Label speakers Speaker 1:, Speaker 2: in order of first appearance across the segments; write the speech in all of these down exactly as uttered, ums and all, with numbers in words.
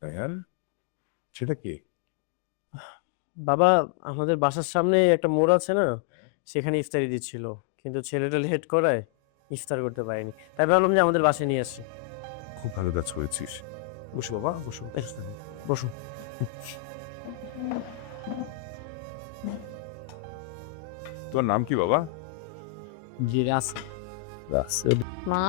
Speaker 1: রায়হান, সেটা কি?
Speaker 2: বাবা, আমাদের বাসার সামনে একটা মোড় আছে না, সেখানে ইফতারি দিচ্ছিল, কিন্তু ছেলেটা লেট করায় ইফতার করতে পারেনি। তাই ভাবলাম যে আমাদের বাসায় নিয়ে আসি।
Speaker 1: খুব ভালো কাজ করেছিস। বসো বাবা, বসো।
Speaker 2: বসুন।
Speaker 1: তোমার নাম কি বাবা?
Speaker 3: জি রাসেল। রাসেল।
Speaker 4: মা,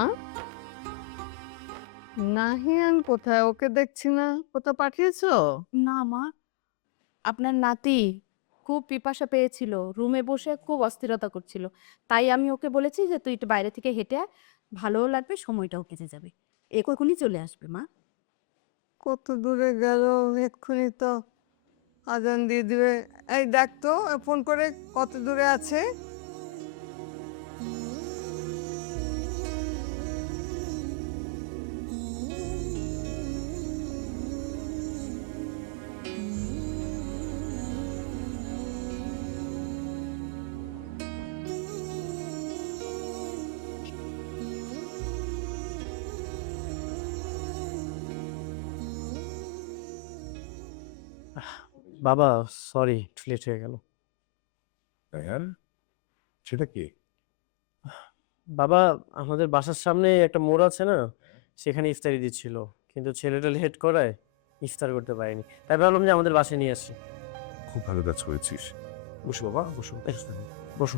Speaker 4: নাহিয়ান কোথায়? ওকে দেখছি না। কোথাও পাঠিয়েছো?
Speaker 5: না মা, আপনার নাতি খুব পিপাসা পেয়েছিল, রুমে বসে খুব অস্থিরতা করছিল, তাই আমি ওকে বলেছি যে তুই একটু বাইরে থেকে হেঁটে আয়, ভালোও লাগবে, সময়টাও কেটে যাবে। এক্ষুনি চলে আসবে মা।
Speaker 4: কত দূরে গেল? এক্ষুনি তো আজান দিয়ে দিবে। এই দেখ তো ফোন করে কত দূরে আছে।
Speaker 2: বাবা, সরি, একটু লেট হয়ে গেল।
Speaker 1: রায়হান, সেটা কি?
Speaker 2: বাবা, আমাদের বাসার সামনে একটা মোড় আছে না, সেখানে ইফতারি দিচ্ছিল, কিন্তু ছেলেটা লেট করায় ইফতার করতে পারেনি। তাই ভাবলাম যে আমাদের বাসায় নিয়ে আসি।
Speaker 1: খুব ভালো কাজ করেছিস। বসো বাবা, বসো।
Speaker 2: বসুন।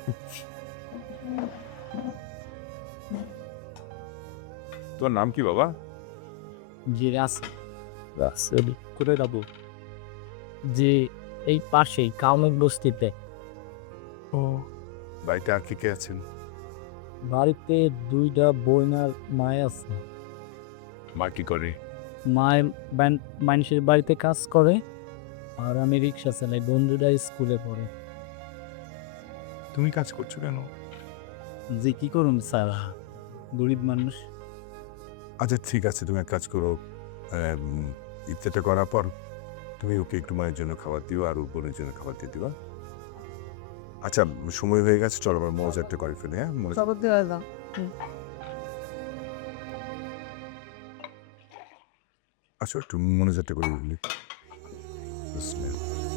Speaker 1: তোমার নাম কি বাবা?
Speaker 3: জি রাসেল। রাসেল। কোথায় যাবো? যে এই পাশেই কাউনিক বস্তিতে।
Speaker 1: ও, বাড়িতে আর কে কে আছেন?
Speaker 3: বাড়িতে দুইটা বোন আর মায় আছে।
Speaker 1: মা কি করে?
Speaker 3: মায় ব্যান- মানুষের বাড়িতে কাজ করে, আর আমি রিক্সা চালাই। বন্ধুরা স্কুলে পড়ে।
Speaker 1: তুমি কাজ করছো কেন?
Speaker 3: যে কি করুন স্যার, গরিব মানুষ।
Speaker 1: আচ্ছা ঠিক আছে, তুমি এক কাজ করো, আম, ইফতারটা করার পর তুমি ওকে একটু মায়ের জন্য খাবার দিও আর ওর বোনের জন্য খাবার দিয়ে দিবা। আচ্ছা, সময় হয়ে গেছে, চলো আমরা মজারটা করে ফেলি। হ্যাঁ, মজা-
Speaker 4: খবর দেওয়া দাও।
Speaker 1: আচ্ছা একটু মনোজারটা করে ফেলি। বিসমিল্লাহ।